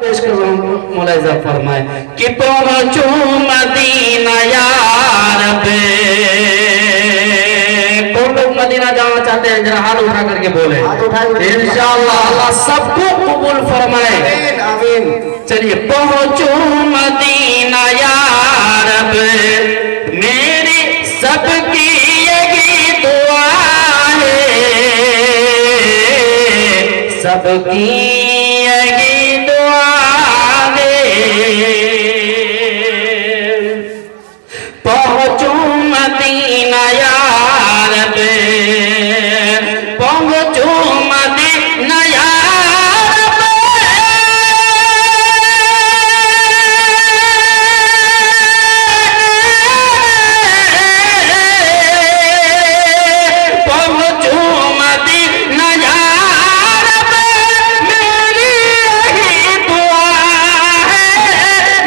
पेश कर रहा हूँ, मुलाहिजा फरमाए कि पहुंचू मदीना यार बे। कौन लोग मदीना जाना चाहते हैं, जरा हाथ उठा करके बोले। इंशाअल्लाह अल्लाह सबको कबूल फरमाए, आमीन। चलिए, पहुंचू मदीना यार बे, मेरी सबकी यही दुआ है, सबकी यही दुआ है। पहुंचू मदीना यार बे, पहुंचू मदीना यार बे, पहुंचू मदीना यार बे, मेरी यही दुआ है,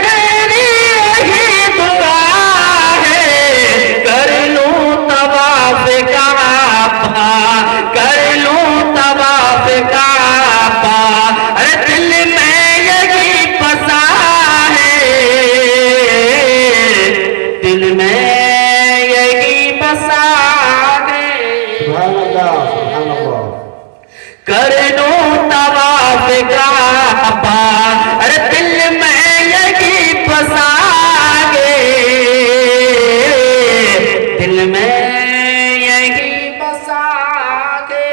मेरी यही दुआ है। कर लूं तवाफ काबा, कर लूं तवाफ काबा, अरे दिल में यही बसा है, दिल में यही बसा है। कर लूं तवाफ काबा, अरे दिल में यही बसा गे, दिल में यही बसा गे।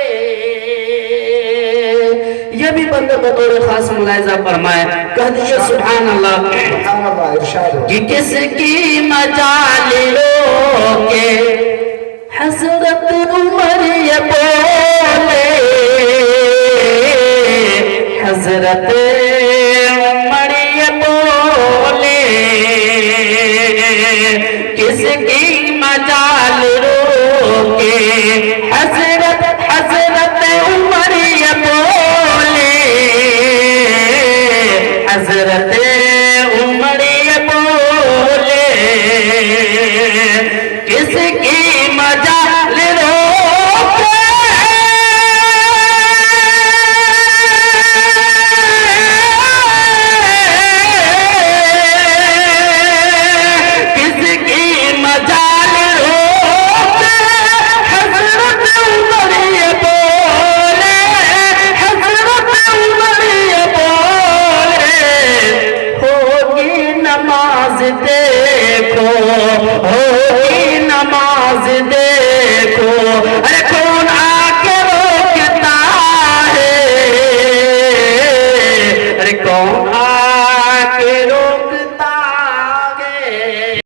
ये भी बंदे बतौर खास मुलाहिजा फरमाए, कह दिए सुभान अल्लाह कि किसकी मजाल लोगे हजरत उमर ये बोले, हजरत उमर ये बोले, किसकी मजाल रोके हजरत हजरत उमर ये बोले, हजरत उमर ये बोले, किसकी मजाल रोके, किसकी मजाल रोके, हजरत उमर ये बोले, हजरत उमर ये बोले, होगी नमाज देखो, होगी नमाज देखो, अरे कौन आके रोकता है, अरे कौन आके